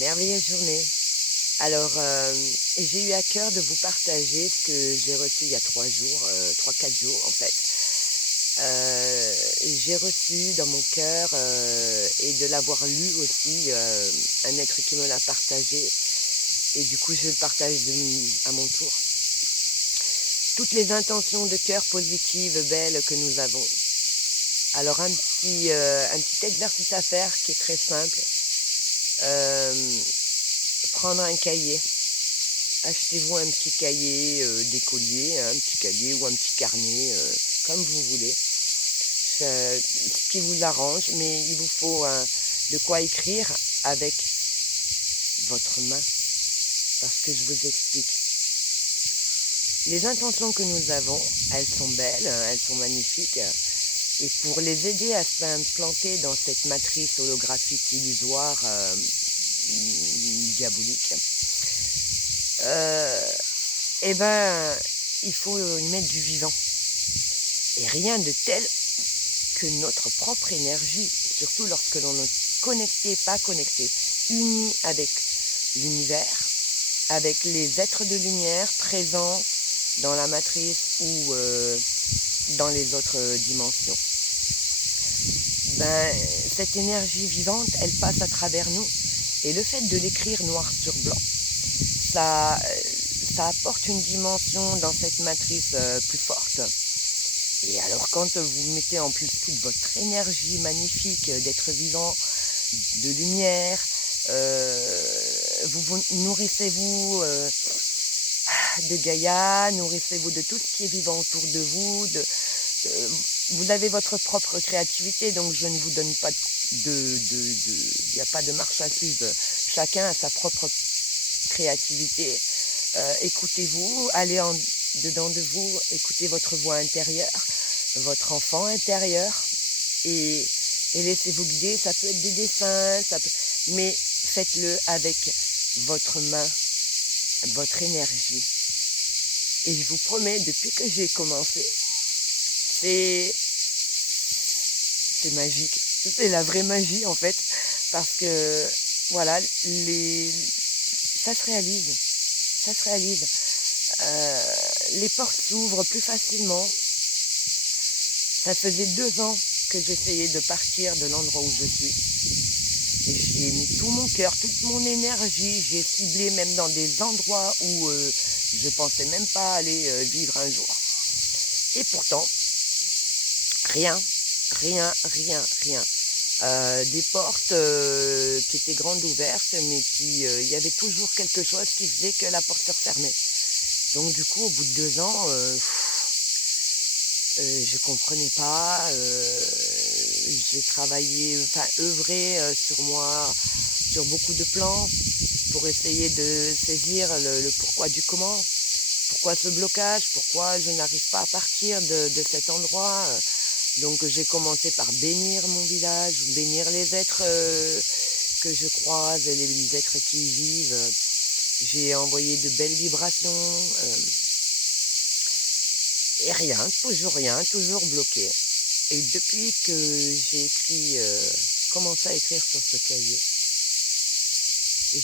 Merveilleuse journée. Alors, j'ai eu à cœur de vous partager ce que j'ai reçu il y a 3 jours, 3-4 jours en fait. J'ai reçu dans mon cœur, et de l'avoir lu aussi, un être qui me l'a partagé et du coup je le partage à mon tour. Toutes les intentions de cœur positives, belles que nous avons. Alors un petit exercice à faire qui est très simple. Hem, Prendre un cahier. Achetez-vous un petit cahier, d'écolier, hein, un petit cahier ou un petit carnet, comme vous voulez. Ce qui vous arrange, mais il vous faut de quoi écrire avec votre main, parce que je vous explique. Les intentions que nous avons, elles sont belles, hein, elles sont magnifiques, et pour les aider à s'implanter dans cette matrice holographique illusoire, diabolique, heu et ben, il faut y mettre du vivant et rien de tel que notre propre énergie, surtout lorsque l'on est connecté, pas connecté, uni avec l'univers, avec les êtres de lumière présents dans la matrice ou dans les autres dimensions. Ben, cette énergie vivante, elle passe à travers nous. Et le fait de l'écrire noir sur blanc, ça, ça apporte une dimension dans cette matrice plus forte. Et alors quand vous mettez en plus toute votre énergie magnifique d'être vivant, de lumière, vous nourrissez-vous de Gaïa, nourrissez-vous de tout ce qui est vivant autour de vous. Vous avez votre propre créativité, donc je ne vous donne pas il n'y a pas de marche à suivre. Chacun a sa propre créativité. Écoutez-vous, allez dedans de vous, écoutez votre voix intérieure, votre enfant intérieur, et, et laissez-vous guider. Ça peut être des dessins, mais faites-le avec votre main, votre énergie. Et je vous promets, depuis que j'ai commencé, c'est c'est magique. C'est la vraie magie en fait, parce que voilà, ça se réalise, ça se réalise. Les portes s'ouvrent plus facilement. Ça faisait 2 ans que j'essayais de partir de l'endroit où je suis. Et j'y ai mis tout mon cœur, toute mon énergie. J'ai ciblé même dans des endroits où je pensais même pas aller vivre un jour. Et pourtant, rien, rien, rien, rien. Des portes qui étaient grandes ouvertes, mais il y avait toujours quelque chose qui faisait que la porte se refermait. Donc du coup, au bout de 2 ans, je comprenais pas. J'ai travaillé, enfin œuvré sur moi, sur beaucoup de plans, pour essayer de saisir le pourquoi du comment. Pourquoi ce blocage? Pourquoi je n'arrive pas à partir de cet endroit? Donc j'ai commencé par bénir mon village, bénir les êtres que je croise, les êtres qui y vivent. J'ai envoyé de belles vibrations, et rien, toujours bloqué. Et depuis que j'ai commencé à écrire sur ce cahier,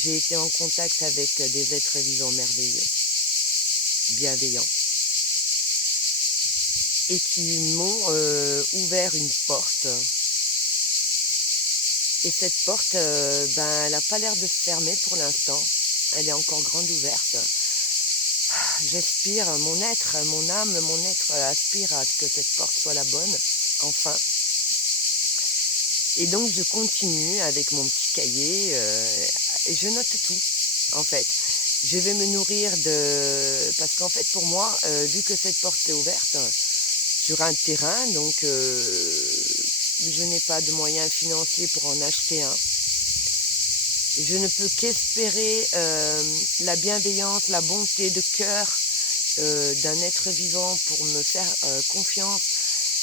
j'ai été en contact avec des êtres vivants merveilleux, bienveillants, et qui m'ont ouvert une porte. Et cette porte, ben, elle n'a pas l'air de se fermer pour l'instant. Elle est encore grande ouverte. J'aspire, mon être, mon âme, mon être aspire à ce que cette porte soit la bonne, enfin. Et donc je continue avec mon petit cahier, et je note tout, en fait. Je vais me nourrir parce qu'en fait pour moi, vu que cette porte est ouverte sur un terrain, donc je n'ai pas de moyens financiers pour en acheter un. Je ne peux qu'espérer la bienveillance, la bonté de cœur d'un être vivant pour me faire confiance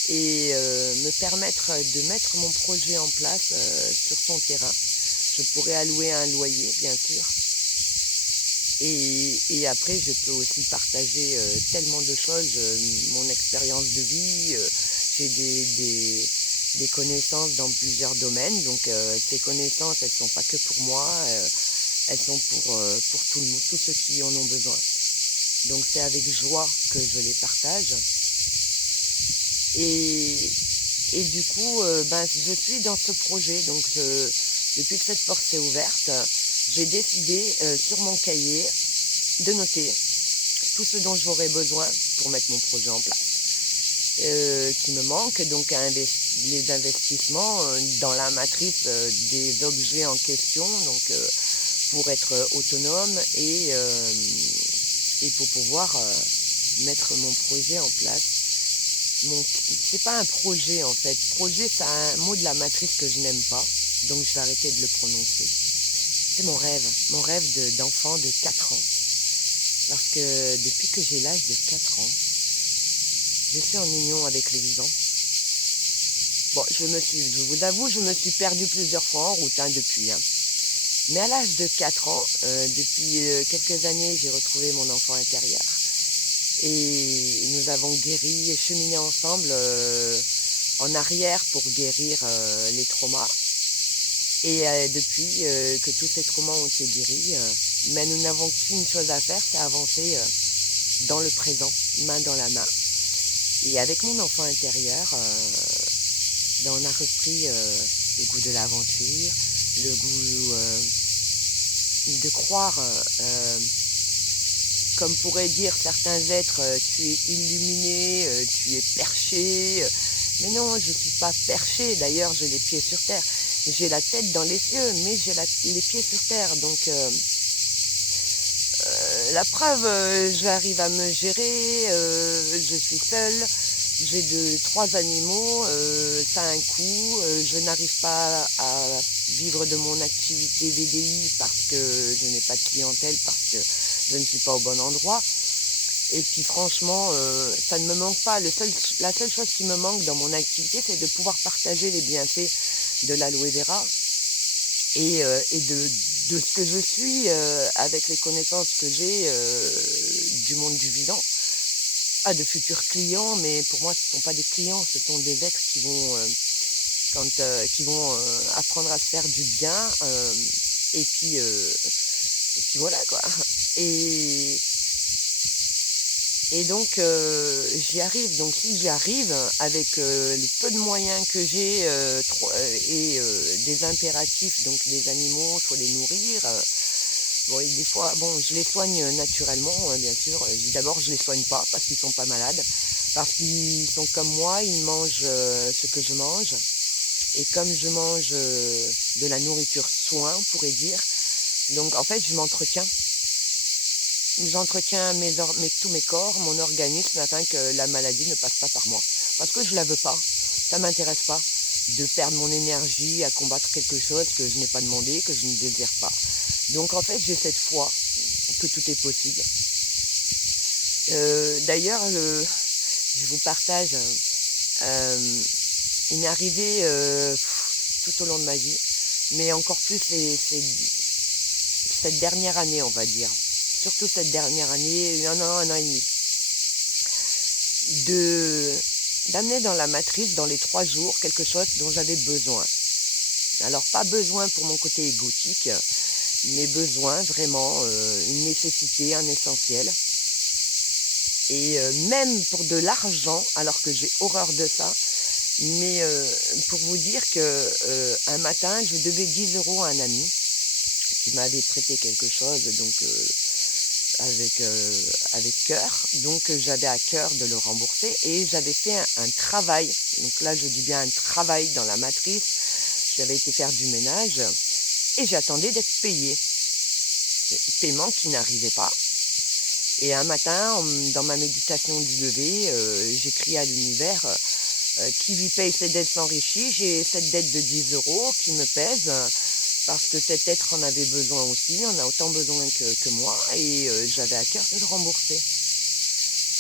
et me permettre de mettre mon projet en place sur son terrain. Je pourrais allouer un loyer, bien sûr. Et après, je peux aussi partager tellement de choses, mon expérience de vie. J'ai des connaissances dans plusieurs domaines, donc ces connaissances, elles ne sont pas que pour moi. elles sont pour tout le monde, tous ceux qui en ont besoin. Donc c'est avec joie que je les partage. Et, et du coup, je suis dans ce projet. Donc depuis que cette porte s'est ouverte, j'ai décidé sur mon cahier de noter tout ce dont j'aurais besoin pour mettre mon projet en place. Qui me manque, donc les investissements dans la matrice des objets en question, donc pour être autonome et pour pouvoir mettre mon projet en place. C'est pas un projet en fait. Projet, c'est un mot de la matrice que je n'aime pas, donc je vais arrêter de le prononcer. C'est mon rêve d'enfant de 4 ans. Parce que depuis que j'ai l'âge de 4 ans, je suis en union avec le vivant. Bon, je vous avoue, je me suis perdue plusieurs fois en route depuis. Mais à l'âge de 4 ans, depuis quelques années, j'ai retrouvé mon enfant intérieur. Et nous avons guéri et cheminé ensemble en arrière pour guérir les traumas. Et depuis que tous ces traumas ont été guéris, mais nous n'avons qu'une chose à faire, c'est avancer dans le présent, main dans la main. Et avec mon enfant intérieur, on a repris le goût de l'aventure, le goût de croire, comme pourraient dire certains êtres, tu es illuminé, tu es perché. Mais non, je ne suis pas perché, d'ailleurs j'ai les pieds sur terre. J'ai la tête dans les cieux, mais j'ai les pieds sur terre. Donc la preuve, j'arrive à me gérer, je suis seule. J'ai 3 animaux, ça a un coût, je n'arrive pas à vivre de mon activité VDI parce que je n'ai pas de clientèle, parce que je ne suis pas au bon endroit. Et puis franchement, ça ne me manque pas. La seule chose qui me manque dans mon activité, c'est de pouvoir partager les bienfaits de l'aloe vera et de ce que je suis avec les connaissances que j'ai du monde du vivant. Ah, de futurs clients, mais pour moi ce ne sont pas des clients, ce sont des êtres qui vont apprendre à se faire du bien et puis voilà quoi. Et, et donc j'y arrive. Donc si j'y arrive avec le peu de moyens que j'ai et des impératifs, donc des animaux, il faut les nourrir. Bon, et des fois, bon, je les soigne naturellement, bien sûr. D'abord, je les soigne pas parce qu'ils sont pas malades, parce qu'ils sont comme moi, ils mangent ce que je mange. Et comme je mange de la nourriture soin, on pourrait dire, donc en fait, je m'entretiens. J'entretiens tous mes corps, mon organisme, afin que la maladie ne passe pas par moi. Parce que je ne la veux pas, ça ne m'intéresse pas de perdre mon énergie à combattre quelque chose que je n'ai pas demandé, que je ne désire pas. Donc en fait, j'ai cette foi que tout est possible. D'ailleurs, je vous partage, il m'est arrivé tout au long de ma vie, mais encore plus cette dernière année, on va dire. Surtout cette dernière année, un an et demi. D'amener dans la matrice, dans les 3 jours, quelque chose dont j'avais besoin. Alors pas besoin pour mon côté égotique, mais besoin vraiment, une nécessité, un essentiel. Et même pour de l'argent, alors que j'ai horreur de ça, mais pour vous dire que un matin, je devais 10 € à un ami qui m'avait prêté quelque chose, donc avec cœur. Donc j'avais à cœur de le rembourser et j'avais fait un travail. Donc là, je dis bien un travail dans la matrice. J'avais été faire du ménage et j'attendais d'être payée. Paiement qui n'arrivait pas. Et un matin, dans ma méditation du lever, j'écris à l'univers qui lui paye ses dettes s'enrichit. J'ai cette dette de 10 € qui me pèse parce que cet être en avait besoin aussi, en a autant besoin que moi et j'avais à cœur de le rembourser.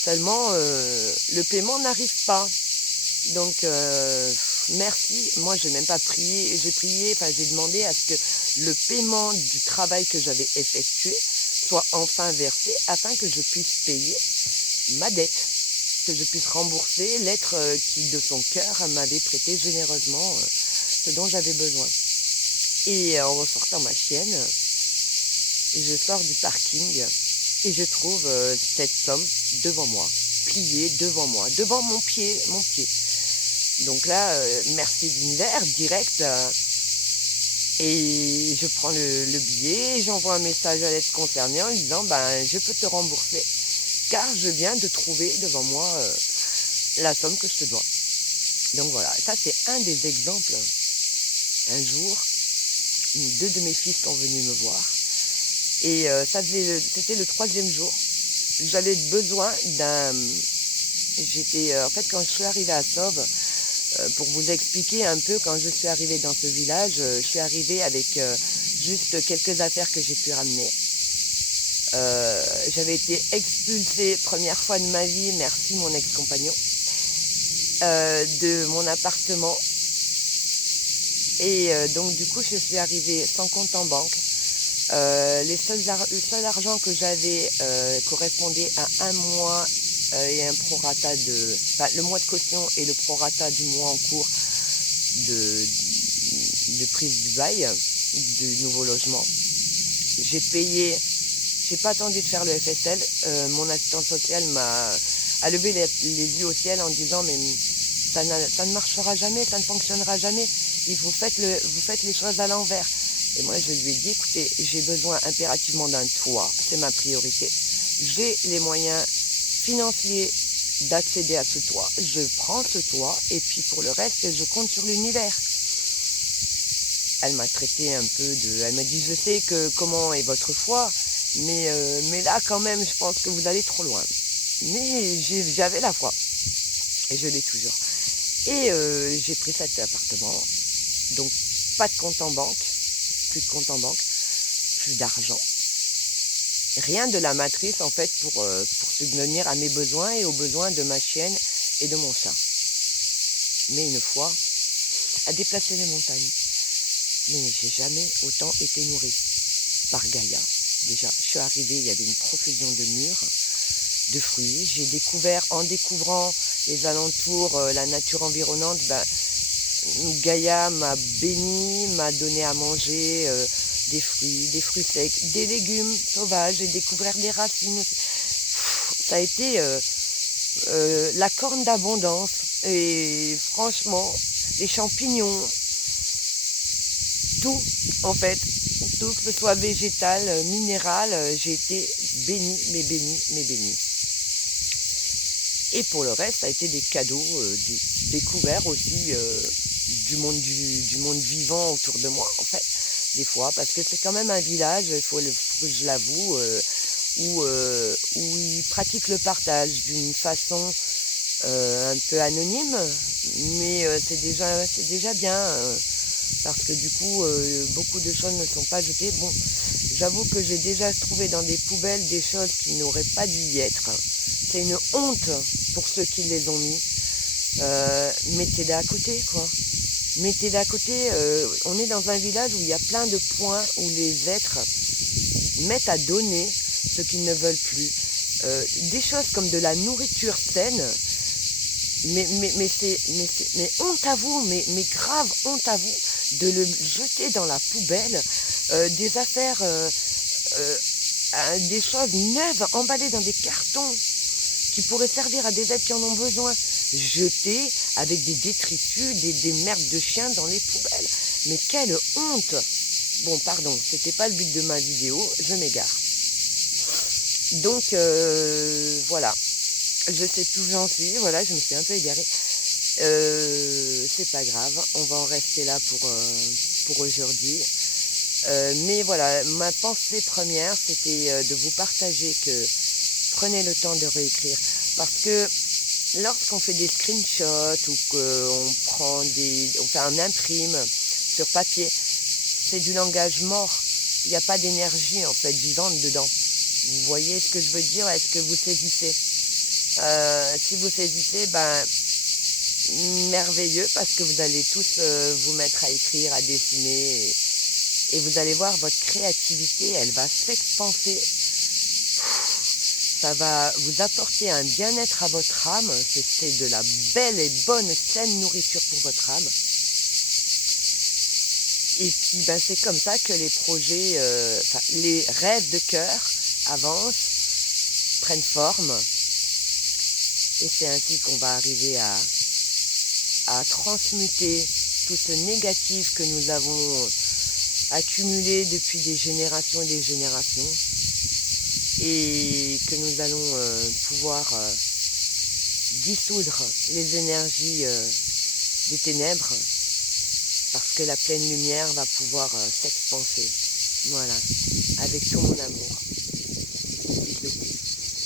Seulement, le paiement n'arrive pas. Donc, merci. Moi, je n'ai même pas prié. J'ai demandé à ce que le paiement du travail que j'avais effectué soit enfin versé afin que je puisse payer ma dette, que je puisse rembourser l'être qui, de son cœur, m'avait prêté généreusement ce dont j'avais besoin. Et en ressortant ma chienne, je sors du parking et je trouve cette somme devant moi, pliée devant moi, devant mon pied, mon pied. Donc là, merci l'univers, direct. Et je prends le billet, j'envoie un message à l'aide concernée en lui disant je peux te rembourser car je viens de trouver devant moi la somme que je te dois. Donc voilà, ça c'est un des exemples. Un jour, deux de mes fils sont venus me voir et c'était le troisième jour. J'avais besoin en fait quand je suis arrivée à Sauve, pour vous expliquer un peu, quand je suis arrivée dans ce village, je suis arrivée avec juste quelques affaires que j'ai pu ramener. J'avais été expulsée, première fois de ma vie, merci mon ex-compagnon, de mon appartement. Et donc du coup, je suis arrivée sans compte en banque. Le seul argent que j'avais correspondait à un mois et un prorata le mois de caution et le prorata du mois en cours de prise du bail, du nouveau logement. J'ai payé, j'ai pas attendu de faire le FSL, mon assistante sociale a levé les yeux au ciel en disant mais ça ne marchera jamais, ça ne fonctionnera jamais, vous faites les choses à l'envers. Et moi je lui ai dit écoutez, j'ai besoin impérativement d'un toit, c'est ma priorité. J'ai les moyens financiers d'accéder à ce toit, je prends ce toit et puis pour le reste je compte sur l'univers. Elle m'a traité un peu elle m'a dit je sais comment est votre foi, mais là quand même je pense que vous allez trop loin. Mais j'avais la foi et je l'ai toujours. Et j'ai pris cet appartement, donc pas de compte en banque, plus de compte en banque, plus d'argent. Rien de la matrice en fait pour subvenir à mes besoins et aux besoins de ma chienne et de mon chat. Mais une fois, à déplacer les montagnes. Mais j'ai jamais autant été nourrie par Gaïa. Déjà, je suis arrivée, il y avait une profusion de mûres, de fruits. J'ai découvert, en découvrant les alentours, la nature environnante, Gaïa m'a béni, m'a donné à manger des fruits secs, des légumes sauvages, j'ai découvert des racines. Ça a été la corne d'abondance. Et franchement, les champignons, tout en fait, tout que ce soit végétal, minéral, j'ai été bénie, mais bénie, mais bénie. Et pour le reste, ça a été des cadeaux, découverts aussi du monde vivant autour de moi, en fait, des fois, parce que c'est quand même un village, il faut que je l'avoue, où ils pratiquent le partage d'une façon un peu anonyme, mais c'est déjà bien, parce que du coup, beaucoup de choses ne sont pas jetées. Bon, j'avoue que j'ai déjà trouvé dans des poubelles des choses qui n'auraient pas dû y être. C'est une honte pour ceux qui les ont mis. Mettez-les à côté, quoi. Mettez-les à côté. On est dans un village où il y a plein de points où les êtres mettent à donner ce qu'ils ne veulent plus. Des choses comme de la nourriture saine, mais honte à vous, mais grave honte à vous de le jeter dans la poubelle, des affaires, des choses neuves emballées dans des cartons qui pourraient servir à des êtres qui en ont besoin, jetés avec des détritus, des merdes de chiens dans les poubelles. Mais quelle honte! Bon, pardon, c'était pas le but de ma vidéo, je m'égare. Donc, voilà. Je sais plus où j'en suis, voilà, je me suis un peu égarée. C'est pas grave, on va en rester là pour aujourd'hui. Mais voilà, ma pensée première, c'était de vous partager que prenez le temps de réécrire. Parce que lorsqu'on fait des screenshots ou qu'on fait un imprime sur papier, c'est du langage mort. Il n'y a pas d'énergie en fait vivante dedans. Vous voyez ce que je veux dire? Est-ce que vous saisissez? Si vous saisissez, merveilleux, parce que vous allez tous vous mettre à écrire, à dessiner, et vous allez voir votre créativité, elle va s'expanser. Ça va vous apporter un bien-être à votre âme, c'est de la belle et bonne saine nourriture pour votre âme. Et puis ben, c'est comme ça que les projets, enfin, les rêves de cœur avancent, prennent forme, et c'est ainsi qu'on va arriver à transmuter tout ce négatif que nous avons accumulé depuis des générations et des générations, et que nous allons pouvoir dissoudre les énergies des ténèbres, parce que la pleine lumière va pouvoir s'expanser. Voilà, avec tout mon amour.